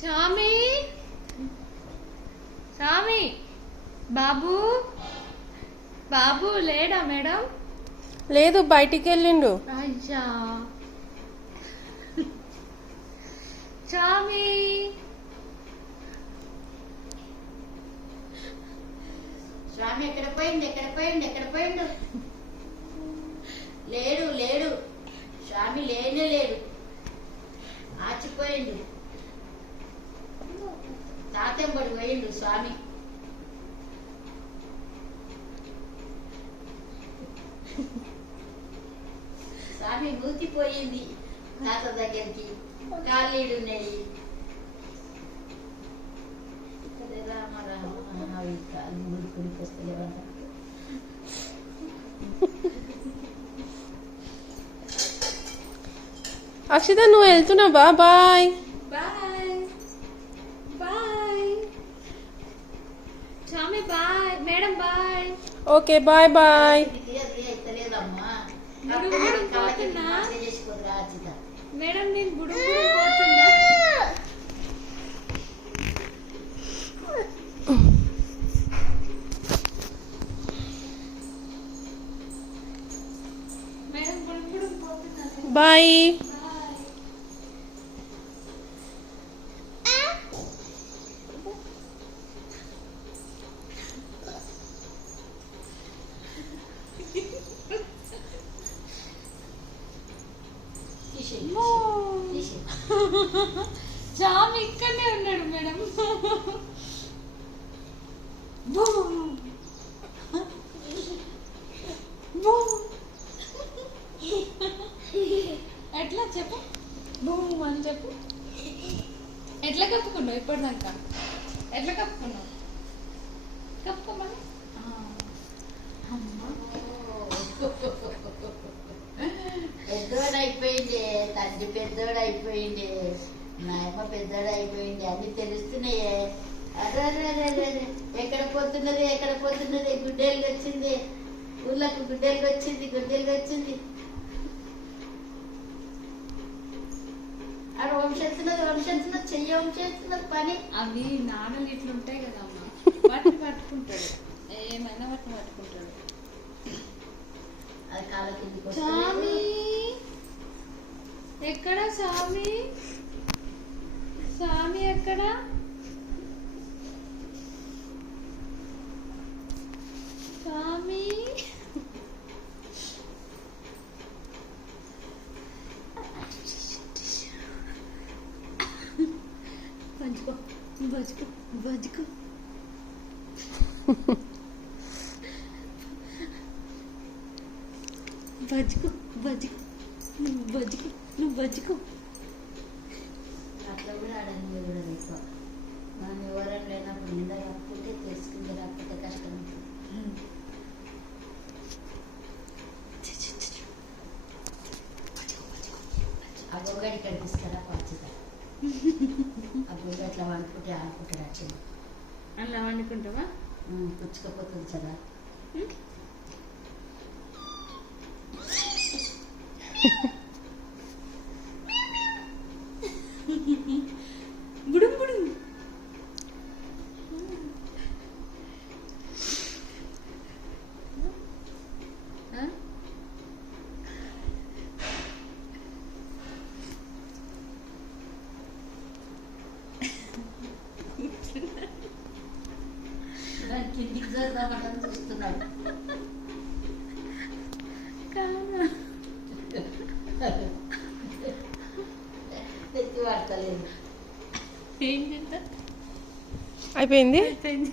చామి చామి బాబు బాబు లేడా మేడం? లేదు, బయటికి వెళ్ళిండు. అయ్యా చామి స్వామి ఎక్కడ పోయిండు? లేడు లేడు, స్వామి లేనే లేడు, ఆచిపోయిండు. తాతెంబడి పోయిండు స్వామి. స్వామి మూతిపోయింది తాత దగ్గరికి, కాళ్ళీడున్నాయి. రామ రామ అవి కాళ్ళు ముడికి వస్తలేవంట. అక్షిత, నువ్వు వెళ్తున్నావా? బాయ్ బాయ్ బాయ్ చామి bye madam bye. Okay, bye bye. అయితలేదమ్మా, పోతున్నా చేసుకోదురా అచ్చిత. మేడం నేను గుడుగు పోతున్నా. మేడం గుడుగు పోతున్నా. బాయ్. చామి ఇక్కడనే ఉన్నాడు మేడం. బూ. బూ. ఎట్లా చెప్పు? బూ అని చెప్పు. ఎట్లా కప్పుకున్నావు ఇప్పటిదాకా? ఎట్లా కప్పుకున్నావు? కప్పుకోమని పెద్దోడైపోయింది, తండ్రి పెద్దోడైపోయింది, నాయమ్మ పెద్దోడైపోయింది, అన్ని తెలుస్తున్నాయే. అరే ఎక్కడ పోతున్నది, గుడ్డేలుగా వచ్చింది, ఊళ్ళకు గుడ్డేలుగా వచ్చింది. ఆడ వంశెత్తున్నది, చెయ్యి వంశెత్తున్నది పని. అవి నాణలు ఇట్లా ఉంటాయి కదా అమ్మ, వాటిని పట్టుకుంటాడు, ఏమైనా వాటిని పట్టుకుంటాడు. అది కాళ్ళ కిందికి చామి ఎక్కడ? సామి ఎక్కడ? సామి బజ్కో బజ్కో బజ్కో. నువ్వు బజ్కో. అట్లా కూడా ఆడని కూడా ఎక్కువ. మనం ఎవరైనా లేనప్పుడు నిండా కప్పుకుంటే తెలుసుకుంటే, రాకపోతే కష్టం. ఆ గొంగడి కనిపిస్తారా పచ్చిత? ఆ గొంగ అట్లా వండుకుంటే ఆడుకుంటాడు వచ్చింది. అలా వండుకుంటావా? పుచ్చుకపోతుంది కదా. బుడుం బుడుం. కిందికి జరుగుదామంటే చూస్తున్నాడు. ఎత్తి పడతలేదు. ఏంటంటే అయిపోయింది. అయిపోయింది.